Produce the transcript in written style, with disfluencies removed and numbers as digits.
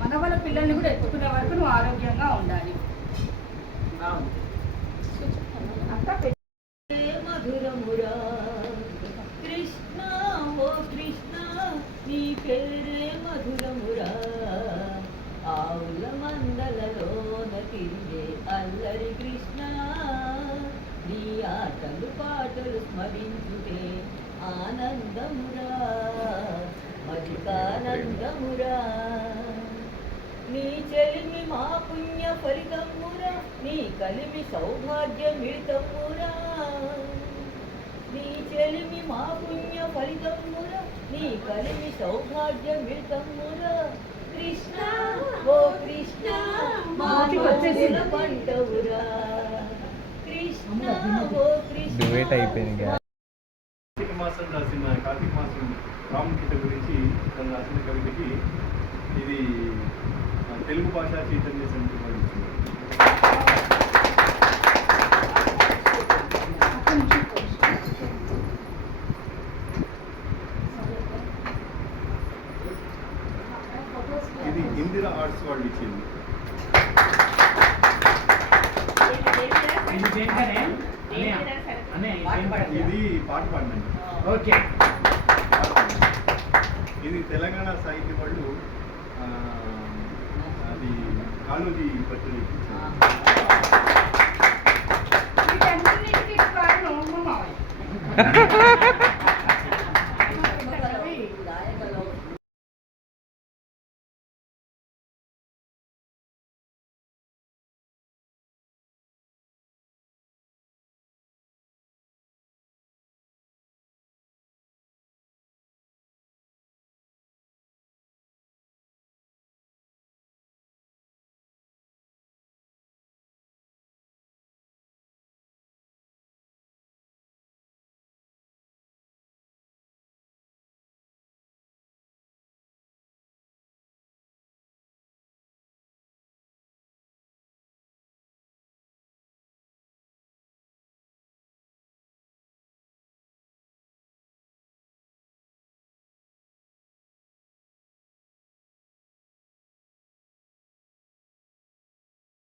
మనవల పిల్లల్ని కూడా ఎత్తుకునే వరకు నువ్వు ఆరోగ్యంగా ఉండాలి. మధురమురా కృష్ణ ఓ కృష్ణ నీ పేరే మధురమురా ఆవుల మందలలోన తిరిగే అల్లరి కృష్ణ నీ ఆటలు పాటలు స్మరించుటే ఆనందమురా మధికానందమురా నీ చెలిమి మా పుణ్య ఫలితమురా నీ కలిమి సౌభాగ్యమితమురా నీ చెలిమి మా పుణ్య ఫలితమురా నీ కలిమి సౌభాగ్యమితమురా కృష్ణ ఓ కృష్ణ మా మనసుల పంటవురా కృష్ణ ఓ కృష్ణ. కార్తీక మాసం రాసిన కార్తీక మాసం ప్రాముఖ్యత గురించి తను రాసిన కవితకి ఇది తెలుగు భాషా చైతన్య సమితి వహించింది. ఇది ఇందిరా ఆర్ట్స్ వాళ్ళు ఇచ్చింది. ఇది పాట పాడినండి. ఓకే. ఇది తెలంగాణ సాహిత్య వాళ్ళు అది కాళోజీ పత్రిక.